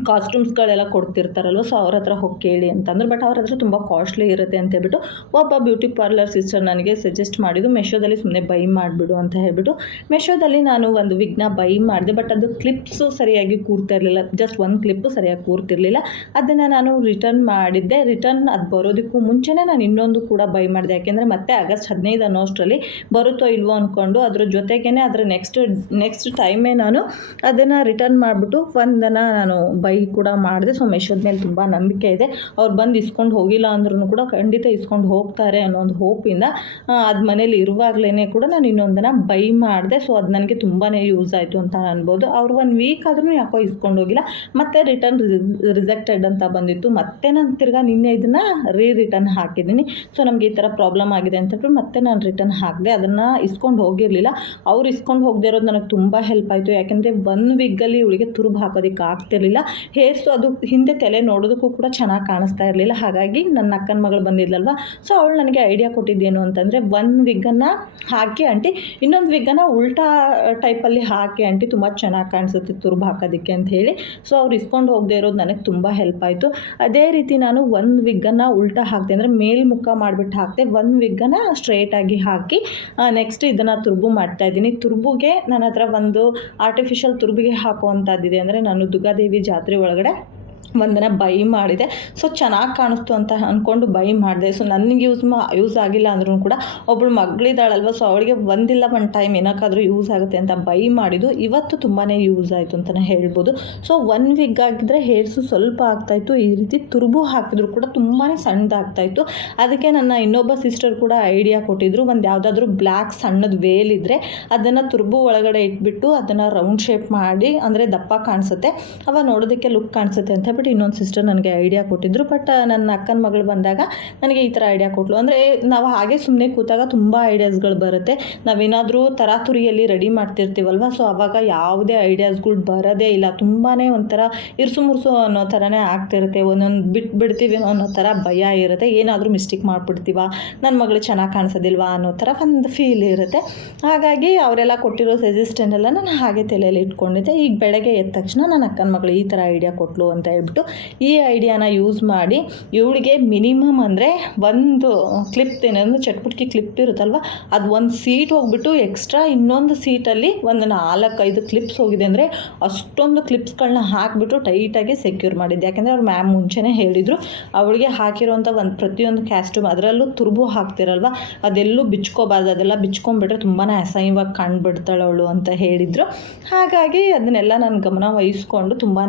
ಕಾಸ್ಟ್ಯೂಮ್ಸ್ಗಳೆಲ್ಲ ಕೊಡ್ತಿರ್ತಾರಲ್ವ ಸೊ ಅವ್ರ ಹತ್ರ ಹೋಗಿ ಕೇಳಿ ಅಂತಂದ್ರು. ಬಟ್ ಅವ್ರ ಹತ್ರ ತುಂಬ ಕಾಸ್ಟ್ಲಿ ಇರುತ್ತೆ ಅಂತ ಹೇಳ್ಬಿಟ್ಟು ಒಬ್ಬ ಬ್ಯೂಟಿ ಪಾರ್ಲರ್ ಸಿಸ್ಟರ್ ನನಗೆ ಸಜೆಸ್ಟ್ ಮಾಡಿದ್ದು ಮೆಶೋದಲ್ಲಿ ಸುಮ್ಮನೆ ಬೈ ಮಾಡಿಬಿಡು ಅಂತ ಹೇಳ್ಬಿಟ್ಟು. ಮೆಶೋದಲ್ಲಿ ನಾನು ಒಂದು ವಿಗ್ನ ಬೈ ಮಾಡಿದೆ ಬಟ್ ಅದು ಕ್ಲಿಪ್ಸು ಸರಿಯಾಗಿ ಕೂರ್ತಾ ಇರಲಿಲ್ಲ. ಜಸ್ಟ್ ಒಂದು ಕ್ಲಿಪ್ಪು ಸರಿಯಾಗಿ ಕೂರ್ತಿರ್ಲಿಲ್ಲ. ಅದನ್ನು ನಾನು ರಿಟರ್ನ್ ಮಾಡಿದ್ದೆ. ರಿಟರ್ನ್ ಅದು ಬರೋದಕ್ಕೂ ಮುಂಚೆನೇ ನಾನು ಇನ್ನೊಂದು ಕೂಡ ಬೈ ಮಾಡಿದೆ. ಯಾಕೆಂದರೆ ಮತ್ತೆ ಆಗಸ್ಟ್ ಹದಿನೈದು ಅನ್ನೋ ಅಷ್ಟರಲ್ಲಿ ಬರುತ್ತೋ ಇಲ್ವೋ ಅಂದ್ಕೊಂಡು ಅದ್ರ ಜೊತೆಗೇ ಅದರ ನೆಕ್ಸ್ಟ್ ನೆಕ್ಸ್ಟ್ ಟೈಮೇ ನಾನು ಅದನ್ನು ರಿಟರ್ನ್ ಮಾಡಿಬಿಟ್ಟು ಒಂದನ್ನು ನಾನು ಬೈ ಕೂಡ ಮಾಡಿದೆ. ಸೊ ಮೆಶೋದ ಮೇಲೆ ತುಂಬ ನಂಬಿಕೆ ಇದೆ. ಅವ್ರು ಬಂದು ಇಸ್ಕೊಂಡು ಹೋಗಿಲ್ಲ ಅಂದ್ರೂ ಕೂಡ ಖಂಡಿತ ಇಸ್ಕೊಂಡು ಹೋಗ್ತಾರೆ ಅನ್ನೋ ಒಂದು ಹೋಪಿಂದ ಅದು ಮನೇಲಿ ಇರುವಾಗಲೇ ಕೂಡ ನಾನು ಇನ್ನೊಂದನ್ನು ಬೈ ಮಾಡಿದೆ. ಸೊ ಅದು ನನಗೆ ತುಂಬಾ ಯೂಸ್ ಆಯಿತು ಅಂತ ಅನ್ಬೋದು. ಅವ್ರು ಒನ್ ವೀಕ್ ಆದ್ರೂ ಯಾಕೋ ಇಸ್ಕೊಂಡು ಹೋಗಿಲ್ಲ. ಮತ್ತೆ ರಿಟರ್ನ್ ರಿಜೆಕ್ಟೆಡ್ ಅಂತ ಬಂದಿತ್ತು. ಮತ್ತೆ ನಾನು ತಿರ್ಗಾ ನಿನ್ನೆ ಇದನ್ನು ರೀ ರಿಟರ್ನ್ ಹಾಕಿದ್ದೀನಿ. ಸೊ ನಮಗೆ ಈ ಥರ ಪ್ರಾಬ್ಲಮ್ ಆಗಿದೆ ಅಂತ ಹೇಳ್ಬಿಟ್ಟು ಮತ್ತೆ ನಾನು ರಿಟರ್ನ್ ಹಾಕಿದೆ. ಅದನ್ನು ಇಸ್ಕೊಂಡು ಹೋಗಿರಲಿಲ್ಲ. ಅವ್ರು ಇಸ್ಕೊಂಡು ಹೋಗದೆ ಇರೋದು ನನಗೆ ತುಂಬ ಹೆಲ್ಪ್ ಆಯಿತು. ಯಾಕೆಂದರೆ ಒನ್ ವೀಕಲ್ಲಿ ಇವಳಿಗೆ ತುರುಬು ಹಾಕೋದಕ್ಕೆ ಆಗ್ತಿರ್ಲಿಲ್ಲ ಹೇರ್ಸು ಅದು ಹಿಂದೆ ತಲೆ ನೋಡೋದಕ್ಕೂ ಕೂಡ ಚೆನ್ನಾಗಿ ಕಾಣಿಸ್ತಾ ಇರಲಿಲ್ಲ. ಹಾಗಾಗಿ ನನ್ನ ಅಕ್ಕನ ಮಗಳು ಬಂದಿದ್ಲಲ್ವ? ಸೊ ಅವಳು ನನಗೆ ಐಡಿಯಾ ಕೊಟ್ಟಿದ್ದೇನು ಅಂತಂದರೆ ಒನ್ ವಿಗ್ಗನ್ನು ಹಾಕಿ ಆಂಟಿ, ಇನ್ನೊಂದು ವಿಗ್ಗನ್ನು ಉಲ್ಟಾ ಟೈಪಲ್ಲಿ ಹಾಕಿ ಆಂಟಿ, ತುಂಬ ಚೆನ್ನಾಗಿ ಕಾಣಿಸುತ್ತೆ ತುರುಬು ಹಾಕೋದಕ್ಕೆ ಅಂತ ಹೇಳಿ. ಸೊ ಅವ್ರು ಇಸ್ಕೊಂಡು ಹೋಗದೆ ಇರೋದು ನನಗೆ ತುಂಬ ಹೆಲ್ಪ್ ಆಯಿತು. ಅದೇ ರೀತಿ ನಾನು ಒಂದು ವಿಗ್ಗನ್ನು ಉಲ್ಟಾ ಹಾಕಿದೆ ಅಂದರೆ ಮೇಲ್ಮುಖ ಮಾಡಿಬಿಟ್ಟು ಹಾಕಿದೆ, ಒಂದು ವಿಗ್ಗನ್ನು ಸ್ಟ್ರೇಟಾಗಿ ಹಾಕಿ ನೆಕ್ಸ್ಟ್ ಇದನ್ನು ತುರ್ಬು ಮಾಡ್ತಾ ಇದ್ದೀನಿ. ತುರ್ಬುಗೆ ನನ್ನ ಹತ್ರ ಒಂದು ಆರ್ಟಿಫಿಷಿಯಲ್ ತುರ್ಬಿಗೆ ಹಾಕುವಂಥದ್ದಿದೆ ಅಂದರೆ, ನಾನು ದುರ್ಗಾದೇವಿ ಜಾತ್ರೆ ಒಳಗಡೆ ಒಂದನ್ನು ಬೈ ಮಾಡಿದೆ. ಸೊ ಚೆನ್ನಾಗಿ ಕಾಣಿಸ್ತು ಅಂತ ಅಂದ್ಕೊಂಡು ಬೈ ಮಾಡಿದೆ. ಸೊ ನನಗೆ ಯೂಸ್ ಮಾ ಯೂಸ್ ಆಗಿಲ್ಲ ಅಂದ್ರೂ ಕೂಡ ಒಬ್ಬಳು ಮಗಳಿದ್ದಾಳಲ್ವ ಸೊ ಅವಳಿಗೆ ಒಂದಿಲ್ಲ ಒಂದು ಟೈಮ್ ಏನಕ್ಕಾದರೂ ಯೂಸ್ ಆಗುತ್ತೆ ಅಂತ ಬೈ ಮಾಡಿದ್ದು. ಇವತ್ತು ತುಂಬಾ ಯೂಸ್ ಆಯಿತು ಅಂತಲೇ ಹೇಳ್ಬೋದು. ಸೊ ಒನ್ ವೀಕ್ ಆಗಿದ್ರೆ ಹೇರ್ಸು ಸ್ವಲ್ಪ ಆಗ್ತಾಯಿತ್ತು ಈ ರೀತಿ ತುರುಬು ಹಾಕಿದ್ರು ಕೂಡ ತುಂಬಾ ಸಣ್ಣದಾಗ್ತಾಯಿತ್ತು ಅದಕ್ಕೆ ನನ್ನ ಇನ್ನೊಬ್ಬ ಸಿಸ್ಟರ್ ಕೂಡ ಐಡಿಯಾ ಕೊಟ್ಟಿದ್ರು. ಒಂದು ಯಾವುದಾದ್ರೂ ಬ್ಲ್ಯಾಕ್ ಸಣ್ಣದ ವೇಲ್ ಇದ್ದರೆ ಅದನ್ನು ತುರುಬು ಒಳಗಡೆ ಇಟ್ಬಿಟ್ಟು ಅದನ್ನು ರೌಂಡ್ ಶೇಪ್ ಮಾಡಿ, ಅಂದರೆ ದಪ್ಪ ಕಾಣಿಸುತ್ತೆ. ಅವಾಗ ನೋಡೋದಕ್ಕೆ ಲುಕ್ ಕಾಣಿಸುತ್ತೆ ಅಂತ ಹೇಳ್ಬಿಟ್ಟು ಇನ್ನೊಂದು ಸಿಸ್ಟರ್ ನನಗೆ ಐಡಿಯಾ ಕೊಟ್ಟಿದ್ರು. ಬಟ್ ನನ್ನ ಅಕ್ಕನ ಮಗಳು ಬಂದಾಗ ನನಗೆ ಈ ಥರ ಐಡಿಯಾ ಕೊಟ್ಟಳು ಅಂದರೆ ನಾವು ಹಾಗೆ ಸುಮ್ಮನೆ ಕೂತಾಗ ತುಂಬ ಐಡಿಯಾಸ್ಗಳು ಬರುತ್ತೆ. ನಾವೇನಾದರೂ ತರಾತುರಿಯಲ್ಲಿ ರೆಡಿ ಮಾಡ್ತಿರ್ತೀವಲ್ವ? ಸೊ ಅವಾಗ ಯಾವುದೇ ಐಡಿಯಾಸ್ಗಳು ಬರೋದೇ ಇಲ್ಲ. ತುಂಬಾ ಒಂಥರ ಇರ್ಸು ಮುರ್ಸು ಅನ್ನೋ ಥರನೇ ಆಗ್ತಿರುತ್ತೆ. ಒಂದೊಂದು ಬಿಟ್ಟು ಬಿಡ್ತೀವಿ ಅನ್ನೋ ಥರ ಭಯ ಇರುತ್ತೆ. ಏನಾದರೂ ಮಿಸ್ಟೇಕ್ ಮಾಡಿಬಿಡ್ತೀವ? ನನ್ನ ಮಗಳು ಚೆನ್ನಾಗಿ ಕಾಣಿಸೋದಿಲ್ವಾ? ಅನ್ನೋ ಥರ ಒಂದು ಫೀಲ್ ಇರುತ್ತೆ. ಹಾಗಾಗಿ ಅವರೆಲ್ಲ ಕೊಟ್ಟಿರೋ ಸಜೆಸ್ಟನ್ನೆಲ್ಲ ನಾನು ಹಾಗೆ ತಲೆಯಲ್ಲಿ ಇಟ್ಕೊಂಡಿದ್ದೆ. ಈಗ ಬೆಳಗ್ಗೆ ಎದ್ದ ತಕ್ಷಣ ನನ್ನ ಅಕ್ಕನ ಮಗಳು ಈ ಥರ ಐಡಿಯಾ ಕೊಟ್ಲು ಅಂತ ಹೇಳ್ಬಿಟ್ಟು ಈ ಐಡಿಯಾನ ಯೂಸ್ ಮಾಡಿ ಇವಳಿಗೆ ಮಿನಿಮಮ್ ಅಂದರೆ ಒಂದು ಕ್ಲಿಪ್ ಏನಂದ್ರೆ ಚಟ್ಪುಟ್ಕಿ ಕ್ಲಿಪ್ ಇರುತ್ತಲ್ವ? ಅದು ಒಂದು ಸೀಟ್ ಹೋಗ್ಬಿಟ್ಟು ಎಕ್ಸ್ಟ್ರಾ ಇನ್ನೊಂದು ಸೀಟಲ್ಲಿ ಒಂದು ನಾಲ್ಕೈದು ಕ್ಲಿಪ್ಸ್ ಹೋಗಿದೆ ಅಂದರೆ ಅಷ್ಟೊಂದು ಕ್ಲಿಪ್ಸ್ಗಳನ್ನ ಹಾಕಿಬಿಟ್ಟು ಟೈಟಾಗಿ ಸೆಕ್ಯೂರ್ ಮಾಡಿದ್ದೆ. ಯಾಕೆಂದರೆ ಅವ್ರು ಮ್ಯಾಮ್ ಮುಂಚೆನೇ ಹೇಳಿದರು, ಅವಳಿಗೆ ಹಾಕಿರೋಂಥ ಒಂದು ಪ್ರತಿಯೊಂದು ಕ್ಯಾಸ್ಟ್ಯೂಮ್ ಅದರಲ್ಲೂ ತುರುಬು ಹಾಕ್ತಿರಲ್ವ? ಅದೆಲ್ಲೂ ಬಿಚ್ಕೋಬಾರ್ದು, ಅದೆಲ್ಲ ಬಿಚ್ಕೊಂಡ್ಬಿಟ್ರೆ ತುಂಬಾ ಅಸಹ್ಯವಾಗಿ ಕಂಡುಬಿಡ್ತಾಳೆ ಅವಳು ಅಂತ ಹೇಳಿದರು. ಹಾಗಾಗಿ ಅದನ್ನೆಲ್ಲ ನಾನು ಗಮನ ವಹಿಸ್ಕೊಂಡು ತುಂಬಾ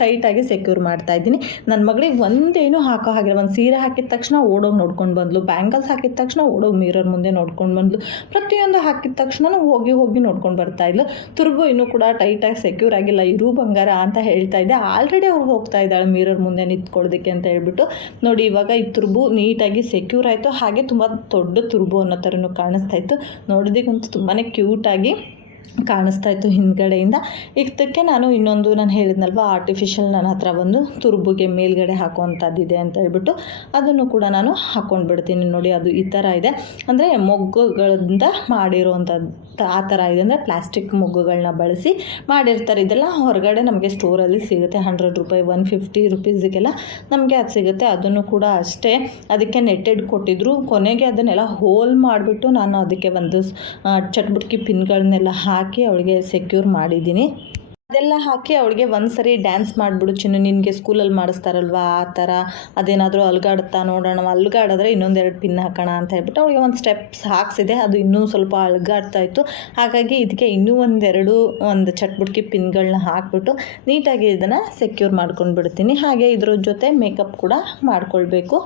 ಟೈಟಾಗಿ ನೀಟಾಗಿ ಸೆಕ್ಯೂರ್ ಮಾಡ್ತಾ ಇದ್ದೀನಿ. ನನ್ನ ಮಗಳಿಗೆ ಒಂದೇನು ಹಾಕೋ ಹಾಗಿಲ್ಲ. ಒಂದು ಸೀರೆ ಹಾಕಿದ ತಕ್ಷಣ ಓಡೋಗಿ ನೋಡ್ಕೊಂಡು ಬಂದ್ಲು. ಬ್ಯಾಂಗಲ್ಸ್ ಹಾಕಿದ ತಕ್ಷಣ ಓಡೋಗಿ ಮಿರರ್ ಮುಂದೆ ನೋಡ್ಕೊಂಡು ಬಂದ್ಲು. ಪ್ರತಿಯೊಂದು ಹಾಕಿದ ತಕ್ಷಣ ಹೋಗಿ ಹೋಗಿ ನೋಡ್ಕೊಂಡು ಬರ್ತಾ ಇದ್ಲು. ತುರ್ಬು ಇನ್ನೂ ಕೂಡ ಟೈಟಾಗಿ ಸೆಕ್ಯೂರ್ ಆಗಿಲ್ಲ. ಇರು ಬಂಗಾರ ಅಂತ ಹೇಳ್ತಾ ಇದ್ದೆ. ಆಲ್ರೆಡಿ ಅವ್ರು ಹೋಗ್ತಾ ಇದ್ದಾಳೆ ಮಿರರ್ ಮುಂದೆ ನಿಂತ್ಕೊಳ್ಳೋದಕ್ಕೆ ಅಂತ ಹೇಳ್ಬಿಟ್ಟು. ನೋಡಿ ಇವಾಗ ಈ ತುರ್ಬು ನೀಟಾಗಿ ಸೆಕ್ಯೂರ್ ಆಯಿತು. ಹಾಗೆ ತುಂಬ ದೊಡ್ಡ ತುರ್ಬು ಅನ್ನೋ ಥರನೂ ಕಾಣಿಸ್ತಾ ಇತ್ತು. ನೋಡೋದಕ್ಕಂತೂ ತುಂಬಾ ಕ್ಯೂಟಾಗಿ ಕಾಣಿಸ್ತಾ ಇತ್ತು ಹಿಂದ್ಗಡೆಯಿಂದ. ಇದಕ್ಕೆ ನಾನು ಇನ್ನೊಂದು ನಾನು ಹೇಳಿದ್ನಲ್ವ ಆರ್ಟಿಫಿಷಿಯಲ್ ನನ್ನ ಹತ್ರ ಬಂದು ತುರ್ಬುಗೆ ಮೇಲ್ಗಡೆ ಹಾಕುವಂಥದ್ದಿದೆ ಅಂತ ಹೇಳ್ಬಿಟ್ಟು ಅದನ್ನು ಕೂಡ ನಾನು ಹಾಕ್ಕೊಂಡು ಬಿಡ್ತೀನಿ ನೋಡಿ, ಅದು ಈ ಥರ ಇದೆ. ಅಂದರೆ ಮೊಗ್ಗುಗಳಿಂದ ಮಾಡಿರುವಂಥದ್ದು ಆ ಥರ ಇದೆ ಅಂದರೆ ಪ್ಲಾಸ್ಟಿಕ್ ಮೊಗ್ಗುಗಳನ್ನ ಬಳಸಿ ಮಾಡಿರ್ತಾರೆ. ಇದೆಲ್ಲ ಹೊರಗಡೆ ನಮಗೆ ಸ್ಟೋರಲ್ಲಿ ಸಿಗುತ್ತೆ. ಹಂಡ್ರೆಡ್ ರೂಪಾಯಿ ಒನ್ ಫಿಫ್ಟಿ ರುಪೀಸಿಗೆಲ್ಲ ನಮಗೆ ಅದು ಸಿಗುತ್ತೆ. ಅದನ್ನು ಕೂಡ ಅಷ್ಟೇ ಅದಕ್ಕೆ ನೆಟ್ಟೆಡ್ ಕೊಟ್ಟಿದ್ರು. ಕೊನೆಗೆ ಅದನ್ನೆಲ್ಲ ಹೋಲ್ ಮಾಡಿಬಿಟ್ಟು ನಾನು ಅದಕ್ಕೆ ಒಂದು ಚಟ್ಬುಟ್ಕಿ ಪಿನ್ಗಳನ್ನೆಲ್ಲ ಹಾಕಿ ಅವಳಿಗೆ ಸೆಕ್ಯೂರ್ ಮಾಡಿದ್ದೀನಿ. ಅದೆಲ್ಲ ಹಾಕಿ ಅವಳಿಗೆ ಒಂದು ಸರಿ ಡ್ಯಾನ್ಸ್ ಮಾಡಿಬಿಡು ಚಿನ್ನು, ನಿನಗೆ ಸ್ಕೂಲಲ್ಲಿ ಮಾಡಿಸ್ತಾರಲ್ವಾ ಆ ಥರ ಅದೇನಾದರೂ ಅಲ್ಗಾಡುತ್ತಾ ನೋಡೋಣ, ಅಲ್ಗಾಡಿದ್ರೆ ಇನ್ನೊಂದೆರಡು ಪಿನ್ ಹಾಕೋಣ ಅಂತ ಹೇಳ್ಬಿಟ್ಟು ಅವಳಿಗೆ ಒಂದು ಸ್ಟೆಪ್ಸ್ ಹಾಕ್ಸಿದೆ. ಅದು ಇನ್ನೂ ಸ್ವಲ್ಪ ಅಲ್ಗಾಡ್ತಾ ಇತ್ತು. ಹಾಗಾಗಿ ಇದಕ್ಕೆ ಇನ್ನೂ ಒಂದೆರಡು, ಒಂದು ಚಟ್ಬುಟ್ಕಿ ಪಿನ್ಗಳನ್ನ ಹಾಕ್ಬಿಟ್ಟು ನೀಟಾಗಿ ಇದನ್ನು ಸೆಕ್ಯೂರ್ ಮಾಡ್ಕೊಂಡು ಬಿಡ್ತೀನಿ ಹಾಗೆ ಇದ್ರ ಜೊತೆ ಮೇಕಪ್ ಕೂಡ ಮಾಡ್ಕೊಳ್ಬೇಕು.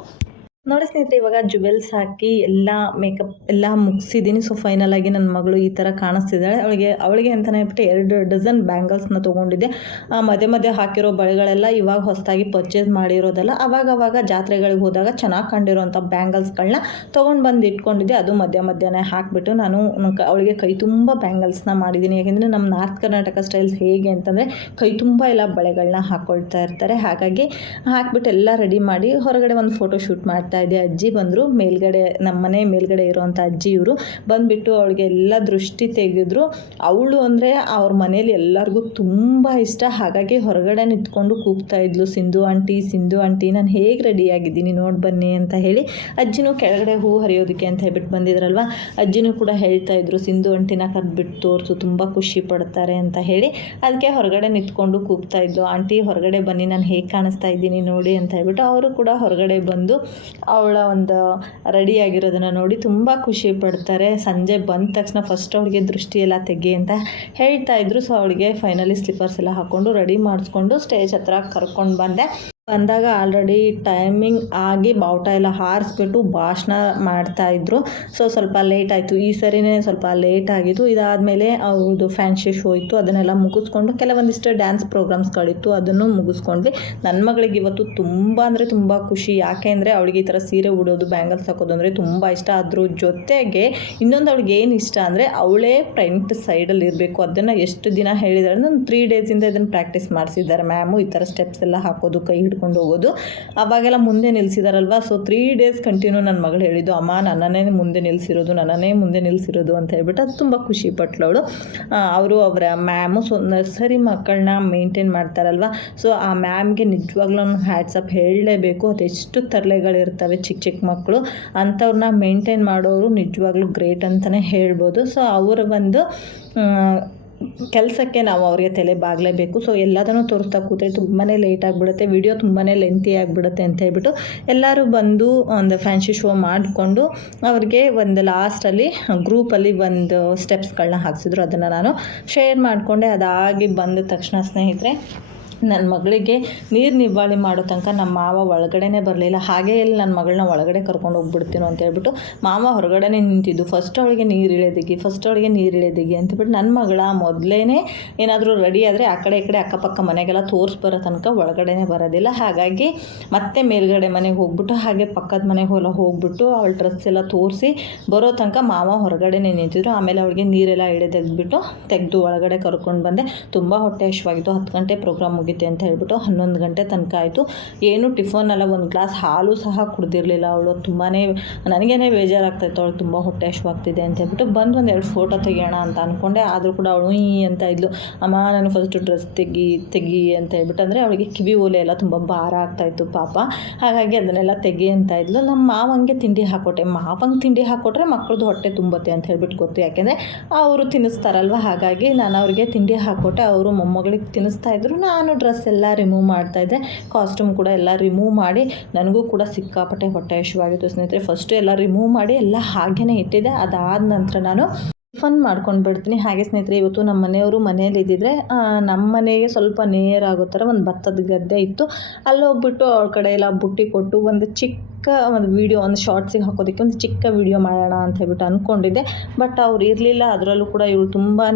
ನೋಡಿ ಸ್ನೇಹಿತರೆ, ಇವಾಗ ಜುವೆಲ್ಸ್ ಹಾಕಿ ಎಲ್ಲ ಮೇಕಪ್ ಎಲ್ಲ ಮುಗಿಸಿದ್ದೀನಿ. ಸೊ ಫೈನಲ್ ಆಗಿ ನನ್ನ ಮಗಳು ಈ ಥರ ಕಾಣಿಸ್ತಿದ್ದಾಳೆ. ಅವಳಿಗೆ ಅವಳಿಗೆ ಅಂತಲೇ ಹೇಳ್ಬಿಟ್ಟು ಎರಡು ಡಜನ್ ಬ್ಯಾಂಗಲ್ಸ್ನ ತೊಗೊಂಡಿದ್ದೆ. ಮಧ್ಯೆ ಮಧ್ಯೆ ಹಾಕಿರೋ ಬಳೆಗಳೆಲ್ಲ ಇವಾಗ ಹೊಸದಾಗಿ ಪರ್ಚೇಸ್ ಮಾಡಿರೋದಲ್ಲ ಅವಾಗ ಅವಾಗ ಜಾತ್ರೆಗಳಿಗೆ ಹೋದಾಗ ಚೆನ್ನಾಗಿ ಕಂಡಿರೋಂಥ ಬ್ಯಾಂಗಲ್ಸ್ಗಳನ್ನ ತೊಗೊಂಡು ಬಂದು ಇಟ್ಕೊಂಡಿದ್ದೆ. ಅದು ಮಧ್ಯ ಮಧ್ಯನೇ ಹಾಕಿಬಿಟ್ಟು ನಾನು ಅವಳಿಗೆ ಕೈ ತುಂಬ ಬ್ಯಾಂಗಲ್ಸ್ನ ಮಾಡಿದ್ದೀನಿ. ಯಾಕೆಂದರೆ ನಮ್ಮ ನಾರ್ತ್ ಕರ್ನಾಟಕ ಸ್ಟೈಲ್ಸ್ ಹೇಗೆ ಅಂತಂದರೆ ಕೈ ತುಂಬ ಎಲ್ಲ ಬಳೆಗಳನ್ನ ಹಾಕ್ಕೊಳ್ತಾ ಇರ್ತಾರೆ. ಹಾಗಾಗಿ ಹಾಕ್ಬಿಟ್ಟು ಎಲ್ಲ ರೆಡಿ ಮಾಡಿ ಹೊರಗಡೆ ಒಂದು ಫೋಟೋ ಶೂಟ್ ಮಾಡ್ತಾ ಇದ್ದೆ ಅಜ್ಜಿ ಬಂದರು, ಮೇಲ್ಗಡೆ ನಮ್ಮ ಮನೆ ಮೇಲ್ಗಡೆ ಇರೋವಂಥ ಅಜ್ಜಿ ಇವರು ಬಂದುಬಿಟ್ಟು ಅವಳಿಗೆ ಎಲ್ಲ ದೃಷ್ಟಿ ತೆಗೆದ್ರು. ಅವಳು ಅಂದರೆ ಅವ್ರ ಮನೇಲಿ ಎಲ್ಲರಿಗೂ ತುಂಬ ಇಷ್ಟ. ಹಾಗಾಗಿ ಹೊರಗಡೆ ನಿಂತ್ಕೊಂಡು ಕೂಗ್ತಾ ಇದ್ಲು. ಸಿಂಧು ಆಂಟಿ ಸಿಂಧು ಆಂಟಿ, ನಾನು ಹೇಗೆ ರೆಡಿಯಾಗಿದ್ದೀನಿ ನೋಡಿ ಬನ್ನಿ ಅಂತ ಹೇಳಿ ಅಜ್ಜಿನೂ ಕೆಳಗಡೆ ಹೂ ಹರಿಯೋದಕ್ಕೆ ಅಂತ ಹೇಳ್ಬಿಟ್ಟು ಬಂದಿದ್ರಲ್ವ? ಅಜ್ಜಿನೂ ಕೂಡ ಹೇಳ್ತಾ ಇದ್ರು, ಸಿಂಧು ಆಂಟಿನ ಕರೆದ್ಬಿಟ್ಟು ತೋರಿಸು, ತುಂಬ ಖುಷಿ ಪಡ್ತಾರೆ ಅಂತ ಹೇಳಿ. ಅದಕ್ಕೆ ಹೊರಗಡೆ ನಿಂತ್ಕೊಂಡು ಕೂಗ್ತಾ ಇದ್ಲು. ಆಂಟಿ, ಹೊರಗಡೆ ಬನ್ನಿ, ನಾನು ಹೇಗೆ ಕಾಣಿಸ್ತಾ ಇದ್ದೀನಿ ನೋಡಿ ಅಂತ ಹೇಳ್ಬಿಟ್ಟು ಅವರು ಕೂಡ ಹೊರಗಡೆ ಬಂದು ಅವಳ ಒಂದು ರೆಡಿ ಆಗಿರೋದನ್ನು ನೋಡಿ ತುಂಬ ಖುಷಿ ಪಡ್ತಾರೆ. ಸಂಜೆ ಬಂದ ತಕ್ಷಣ ಫಸ್ಟ್ ಅವಳಿಗೆ ದೃಷ್ಟಿ ಎಲ್ಲ ತೆಗಿ ಅಂತ ಹೇಳ್ತಾ ಇದ್ರು. ಸೊ ಅವಳಿಗೆ ಫೈನಲಿ ಸ್ಲಿಪ್ಪರ್ಸ್ ಎಲ್ಲ ಹಾಕ್ಕೊಂಡು ರೆಡಿ ಮಾಡಿಸ್ಕೊಂಡು ಸ್ಟೇಜ್ ಹತ್ರ ಕರ್ಕೊಂಡು ಬಂದೆ. ಬಂದಾಗ ಆಲ್ರೆಡಿ ಟೈಮಿಂಗ್ ಆಗಿ ಬಾವುಟ ಎಲ್ಲ ಹಾರಿಸ್ಬಿಟ್ಟು ಭಾಷಣ ಮಾಡ್ತಾ ಇದ್ರು. ಸೊ ಸ್ವಲ್ಪ ಲೇಟ್ ಆಯಿತು. ಈ ಸರಿನೇ ಸ್ವಲ್ಪ ಲೇಟ್ ಆಗಿತ್ತು ಇದಾದಮೇಲೆ ಅವ್ರದ್ದು ಫ್ಯಾನ್ಸಿ ಶೋ ಇತ್ತು ಅದನ್ನೆಲ್ಲ ಮುಗಿಸ್ಕೊಂಡು ಕೆಲವೊಂದಿಷ್ಟು ಡ್ಯಾನ್ಸ್ ಪ್ರೋಗ್ರಾಮ್ಸ್ಗಳಿತ್ತು ಅದನ್ನು ಮುಗಿಸ್ಕೊಂಡ್ವಿ. ನನ್ನ ಮಗಳಿಗೆ ಇವತ್ತು ತುಂಬ ಅಂದರೆ ತುಂಬ ಖುಷಿ. ಯಾಕೆ ಅಂದರೆ ಅವಳಿಗೆ ಈ ಥರ ಸೀರೆ ಉಡೋದು ಬ್ಯಾಂಗಲ್ಸ್ ಹಾಕೋದು ಅಂದರೆ ತುಂಬ ಇಷ್ಟ. ಅದ್ರ ಜೊತೆಗೆ ಇನ್ನೊಂದು ಅವಳಿಗೆ ಏನು ಇಷ್ಟ ಅಂದರೆ ಅವಳೇ ಫ್ರಂಟ್ ಸೈಡಲ್ಲಿ ಇರಬೇಕು. ಅದನ್ನು ಎಷ್ಟು ದಿನ ಹೇಳಿದಾಳೆ. ನಾನು ತ್ರೀ ಡೇಸಿಂದ ಇದನ್ನು ಪ್ರಾಕ್ಟೀಸ್ ಮಾಡಿಸಿದ್ದಾರೆ. ಮ್ಯಾಮು ಈ ಥರ ಸ್ಟೆಪ್ಸ್ ಎಲ್ಲ ಹಾಕೋದು, ಕೈ ಹಿಡ್ಕೊಂಡು ಹೋಗೋದು. ಅವಾಗೆಲ್ಲ ಮುಂದೆ ನಿಲ್ಲಿಸಿದಾರಲ್ವ ಸೊ ತ್ರೀ ಡೇಸ್ ಕಂಟಿನ್ಯೂ ನನ್ನ ಮಗಳು ಹೇಳಿದ್ದು, ಅಮ್ಮ, ನನ್ನನ್ನೇ ಮುಂದೆ ನಿಲ್ಲಿಸಿರೋದು ನನ್ನನ್ನೇ ಮುಂದೆ ನಿಲ್ಲಿಸಿರೋದು ಅಂತ ಹೇಳ್ಬಿಟ್ಟು ಅದು ತುಂಬ ಖುಷಿ ಪಟ್ಲವಳು. ಅವರು ಅವರ ಮ್ಯಾಮು ಸೊ, ನರ್ಸರಿ ಮಕ್ಕಳನ್ನ ಮೇಂಟೈನ್ ಮಾಡ್ತಾರಲ್ವ? ಸೊ ಆ ಮ್ಯಾಮ್ಗೆ ನಿಜವಾಗ್ಲೂ ಹ್ಯಾಟ್ಸಪ್ ಹೇಳಲೇಬೇಕು. ಅದೆಷ್ಟು ತರಲೆಗಳಿರ್ತವೆ ಚಿಕ್ಕ ಚಿಕ್ಕ ಮಕ್ಕಳು, ಅಂಥವ್ರನ್ನ ಮೇಂಟೈನ್ ಮಾಡೋರು ನಿಜವಾಗ್ಲೂ ಗ್ರೇಟ್ ಅಂತಲೇ ಹೇಳ್ಬೋದು. ಸೊ ಅವರ ಒಂದು ಕೆಲಸಕ್ಕೆ ನಾವು ಅವರಿಗೆ ತಲೆ ಬಾಗಲೇಬೇಕು. ಸೊ ಎಲ್ಲದನ್ನು ತೋರಿಸ್ತಾ ಕೂತ್ರೆ ತುಂಬಾ ಲೇಟ್ ಆಗಿಬಿಡುತ್ತೆ. ವಿಡಿಯೋ ತುಂಬಾ ಲೆಂತಿ ಆಗಿಬಿಡುತ್ತೆ ಅಂತ ಹೇಳ್ಬಿಟ್ಟು ಎಲ್ಲರೂ ಬಂದು ಒಂದು ಫ್ಯಾನ್ಸಿ ಶೋ ಮಾಡಿಕೊಂಡು ಅವ್ರಿಗೆ ಒಂದು ಲಾಸ್ಟಲ್ಲಿ ಗ್ರೂಪಲ್ಲಿ ಒಂದು ಸ್ಟೆಪ್ಸ್ಗಳನ್ನ ಹಾಕ್ಸಿದ್ರು. ಅದನ್ನು ನಾನು ಶೇರ್ ಮಾಡಿಕೊಂಡೆ. ಅದಾಗಿ ಬಂದ ತಕ್ಷಣ ಸ್ನೇಹಿತರೆ ನನ್ನ ಮಗಳಿಗೆ ನೀರು ನಿವ್ವಾಳಿ ಮಾಡೋ ತನಕ ನಮ್ಮ ಮಾವ ಒಳಗಡೆನೇ ಬರಲಿಲ್ಲ. ಹಾಗೆ ಇಲ್ಲಿ ನನ್ನ ಮಗಳನ್ನ ಒಳಗಡೆ ಕರ್ಕೊಂಡು ಹೋಗ್ಬಿಡ್ತೀನೋ ಅಂತ ಹೇಳ್ಬಿಟ್ಟು ಮಾವ ಹೊರಗಡೆ ನಿಂತಿದ್ದು. ಫಸ್ಟ್ ಅವಳಿಗೆ ನೀರು ಇಳಿಯೋದಿಗೆ ಫಸ್ಟ್ ಅವಳಿಗೆ ನೀರು ಇಳಿಯೋದಿಗೆ ಅಂತಬಿಟ್ಟು ನನ್ನ ಮಗಳ ಮೊದಲೇ ಏನಾದರೂ ರೆಡಿ ಆದರೆ ಆ ಕಡೆ ಈ ಕಡೆ ಅಕ್ಕಪಕ್ಕ ಮನೆಗೆಲ್ಲ ತೋರಿಸ್ ಬರೋ ತನಕ ಒಳಗಡೆನೇ ಬರೋದಿಲ್ಲ. ಹಾಗಾಗಿ ಮತ್ತೆ ಮೇಲ್ಗಡೆ ಮನೆಗೆ ಹೋಗ್ಬಿಟ್ಟು ಹಾಗೆ ಪಕ್ಕದ ಮನೆಗೆ ಹೊಲ ಹೋಗ್ಬಿಟ್ಟು ಅವಳ ಡ್ರೆಸ್ ಎಲ್ಲ ತೋರಿಸಿ ಬರೋ ತನಕ ಮಾವ ಹೊರಗಡೆನೇ ನಿಂತಿದ್ರು. ಆಮೇಲೆ ಅವಳಿಗೆ ನೀರೆಲ್ಲ ಇಳಿದೆಗ್ಬಿಟ್ಟು ತೆಗೆದು ಒಳಗಡೆ ಕರ್ಕೊಂಡು ಬಂದೆ. ತುಂಬ ಹೊಟ್ಟೆ ಹಶ್ವಾಗಿತ್ತು ಹತ್ತು ಗಂಟೆ ಪ್ರೋಗ್ರಾಮ್ ಮುಗಿತೆ ಅಂತ ಹೇಳ್ಬಿಟ್ಟು ಹನ್ನೊಂದು ಗಂಟೆ ತನಕ ಆಯಿತು. ಏನು ಟಿಫನ್ ಅಲ್ಲ, ಒಂದು ಗ್ಲಾಸ್ ಹಾಲು ಸಹ ಕುಡ್ದಿರಲಿಲ್ಲ ಅವಳು. ತುಂಬಾ ನನಗೇನೆ ಬೇಜಾರಾಗ್ತಾಯಿತ್ತು ಅವಳು ತುಂಬ ಹೊಟ್ಟೆ ಹಶ್ವಾಗ್ತಿದೆ ಅಂತ ಹೇಳ್ಬಿಟ್ಟು ಬಂದು ಒಂದು ಎರಡು ಫೋಟೋ ತೆಗಿಯೋಣ ಅಂತ ಅಂದ್ಕೊಂಡೆ ಆದರೂ ಕೂಡ ಅವಳು ಈ ಅಂತ ಇದ್ಲು. ಅಮ್ಮ, ನಾನು ಫಸ್ಟು ಡ್ರೆಸ್ ತೆಗಿ ತೆಗಿ ಅಂತ ಹೇಳ್ಬಿಟ್ಟು, ಅಂದರೆ ಅವಳಿಗೆ ಕಿವಿ ಓಲೆ ಎಲ್ಲ ತುಂಬ ಭಾರ ಆಗ್ತಾಯಿತ್ತು ಪಾಪ. ಹಾಗಾಗಿ ಅದನ್ನೆಲ್ಲ ತೆಗಿ ಅಂತ ಇದ್ಲು. ನಮ್ಮ ಮಾವಂಗೆ ತಿಂಡಿ ಹಾಕೊಟ್ಟೆ. ಮಾವಂಗೆ ತಿಂಡಿ ಹಾಕೊಟ್ರೆ ಮಕ್ಕಳದು ಹೊಟ್ಟೆ ತುಂಬತ್ತೆ ಅಂತ ಹೇಳ್ಬಿಟ್ಟು ಗೊತ್ತು. ಯಾಕೆಂದರೆ ಅವರು ತಿನ್ನಿಸ್ತಾರಲ್ವ? ಹಾಗಾಗಿ ನಾನು ಅವ್ರಿಗೆ ತಿಂಡಿ ಹಾಕೊಟ್ಟೆ. ಅವರು ಮೊಮ್ಮಗಳಿಗೆ ತಿನ್ನಿಸ್ತಾ ಇದ್ರು. ನಾನು ಡ್ರೆಸ್ ಎಲ್ಲ ರಿಮೂವ್ ಮಾಡ್ತಾ ಮಾಡ್ತಾಯಿದ್ದೆ ಕಾಸ್ಟ್ಯೂಮ್ ಕೂಡ ಎಲ್ಲ ರಿಮೂವ್ ಮಾಡಿ ನನಗೂ ಕೂಡ ಸಿಕ್ಕಾಪಟ್ಟೆ ಹೊಟ್ಟೆ ಶುವಾಗಿತ್ತು ಸ್ನೇಹಿತರೆ. ಫಸ್ಟು ಎಲ್ಲ ರಿಮೂವ್ ಮಾಡಿ ಎಲ್ಲ ಹಾಗೇ ಇಟ್ಟಿದ್ದೆ. ಅದಾದ ನಂತರ ನಾನು ಫನ್ ಮಾಡ್ಕೊಂಡು ಬಿಡ್ತೀನಿ ಹಾಗೆ ಸ್ನೇಹಿತರೆ, ಇವತ್ತು ನಮ್ಮ ಮನೆಯವರು ಮನೇಲಿ ಇದ್ದಿದ್ರೆ ನಮ್ಮ ಮನೆಗೆ ಸ್ವಲ್ಪ ನೇರಾಗೋ ಥರ ಒಂದು ಭತ್ತದ ಗದ್ದೆ ಇತ್ತು. ಅಲ್ಲಿ ಹೋಗ್ಬಿಟ್ಟು ಅವ್ರ ಕಡೆ ಎಲ್ಲ ಬುಟ್ಟಿ ಕೊಟ್ಟು ಒಂದು ಚಿಕ್ಕ ಒಂದು ವೀಡಿಯೋ ಒಂದು ಶಾರ್ಟ್ಸಿಗೆ ಹಾಕೋದಕ್ಕೆ ಒಂದು ಚಿಕ್ಕ ವೀಡಿಯೋ ಮಾಡೋಣ ಅಂತ ಹೇಳ್ಬಿಟ್ಟು ಅಂದ್ಕೊಂಡಿದ್ದೆ ಬಟ್ ಅವ್ರು ಇರಲಿಲ್ಲ, ಅದರಲ್ಲೂ ಕೂಡ ಇವಳು ತುಂಬಾ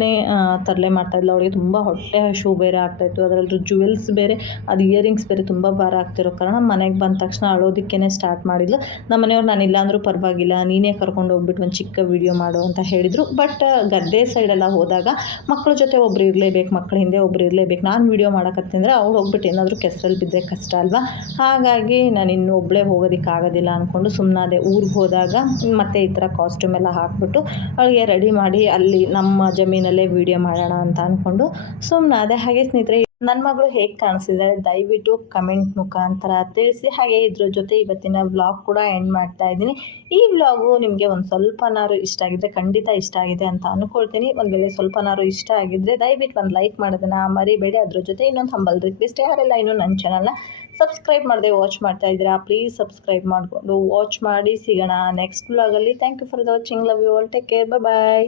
ತರಲೆ ಮಾಡ್ತಾಯಿದ್ಲು ಅವಳಿಗೆ ತುಂಬ ಹೊಟ್ಟೆ ಶೂ ಬೇರೆ ಆಗ್ತಾಯಿತ್ತು ಅದರಲ್ಲೂ ಜುವೆಲ್ಸ್ ಬೇರೆ, ಅದು ಇಯರಿಂಗ್ಸ್ ಬೇರೆ ತುಂಬ ಭಾರ ಆಗ್ತಿರೋ ಕಾರಣ ಮನೆಗೆ ಬಂದ ತಕ್ಷಣ ಅಳೋದಕ್ಕೇ ಸ್ಟಾರ್ಟ್ ಮಾಡಿದ್ಲು. ನಮ್ಮ ಮನೆಯವ್ರು, ನಾನು ಇಲ್ಲಾಂದ್ರೂ ಪರವಾಗಿಲ್ಲ, ನೀನೇ ಕರ್ಕೊಂಡು ಹೋಗ್ಬಿಟ್ಟು ಒಂದು ಚಿಕ್ಕ ವೀಡಿಯೋ ಮಾಡು ಅಂತ ಹೇಳಿದರು. ಬಟ್ ಗದ್ದೆ ಸೈಡೆಲ್ಲ ಹೋದಾಗ ಮಕ್ಕಳ ಜೊತೆ ಒಬ್ಬರು ಇರಲೇಬೇಕು ಮಕ್ಕಳ ಹಿಂದೆ ಒಬ್ರು ಇರಲೇಬೇಕು. ನಾನು ವೀಡಿಯೋ ಮಾಡೋಕತ್ತಂದ್ರೆ ಅವ್ಳು ಹೋಗ್ಬಿಟ್ಟು ಏನಾದರೂ ಕೆಸರಲ್ಲಿ ಬಿದ್ದರೆ ಕಷ್ಟ ಅಲ್ವಾ? ಹಾಗಾಗಿ ನಾನು ಇನ್ನೂ ಒಬ್ಬಳೇ ಹೋಗೋದಕ್ಕೆ ಆಗೋದಿಲ್ಲ ಅಂದ್ಕೊಂಡು ಸುಮ್ಮನಾದೆ ಊರಿಗೆ ಹೋದಾಗ ಮತ್ತೆ ಈ ಥರ ಕಾಸ್ಟ್ಯೂಮ್ ಎಲ್ಲ ಹಾಕ್ಬಿಟ್ಟು ಅವಳಿಗೆ ರೆಡಿ ಮಾಡಿ ಅಲ್ಲಿ ನಮ್ಮ ಜಮೀನಲ್ಲೇ ವೀಡಿಯೋ ಮಾಡೋಣ ಅಂತ ಅಂದ್ಕೊಂಡು ಸುಮ್ಮನಾದೆ ಹಾಗೆ ಸ್ನೇಹಿತರೆ ನನ್ನ ಮಗಳು ಹೇಗೆ ಕಾಣಿಸಿದ್ದಾಳೆ ದಯವಿಟ್ಟು ಕಮೆಂಟ್ ಮುಖಾಂತರ ತಿಳಿಸಿ. ಹಾಗೆ ಇದ್ರ ಜೊತೆ ಇವತ್ತಿನ ವ್ಲಾಗ್ ಕೂಡ ಎಂಡ್ ಮಾಡ್ತಾ ಇದ್ದೀನಿ. ಈ ವ್ಲಾಗು ನಿಮಗೆ ಒಂದು ಸ್ವಲ್ಪನಾರು ಇಷ್ಟ ಆಗಿದ್ರೆ ಖಂಡಿತ ಇಷ್ಟ ಆಗಿದೆ ಅಂತ ಅಂದ್ಕೊಳ್ತೀನಿ ಒಂದು ವೇಳೆ ಸ್ವಲ್ಪನಾರು ಇಷ್ಟ ಆಗಿದ್ರೆ ದಯವಿಟ್ಟು ಒಂದು ಲೈಕ್ ಮಾಡೋದನ್ನ ಮರಿಬೇಡಿ. ಅದ್ರ ಜೊತೆ ಇನ್ನೊಂದು ಹಂಬಲ್ ರಿಕ್ವೆಸ್ಟ್ ಯಾರೆಲ್ಲ ಇನ್ನೂ ನನ್ನ ಚಾನಲ್ನ ಸಬ್ಸ್ಕ್ರೈಬ್ ಮಾಡದೆ ವಾಚ್ ಮಾಡ್ತಾ ಇದ್ದೀರಾ? ಪ್ಲೀಸ್ ಸಬ್ಸ್ಕ್ರೈಬ್ ಮಾಡಿಕೊಂಡು ವಾಚ್ ಮಾಡಿ ಸಿಗೋಣ next ಬ್ಲಾಗಲ್ಲಿ thank you for the watching love you all take care bye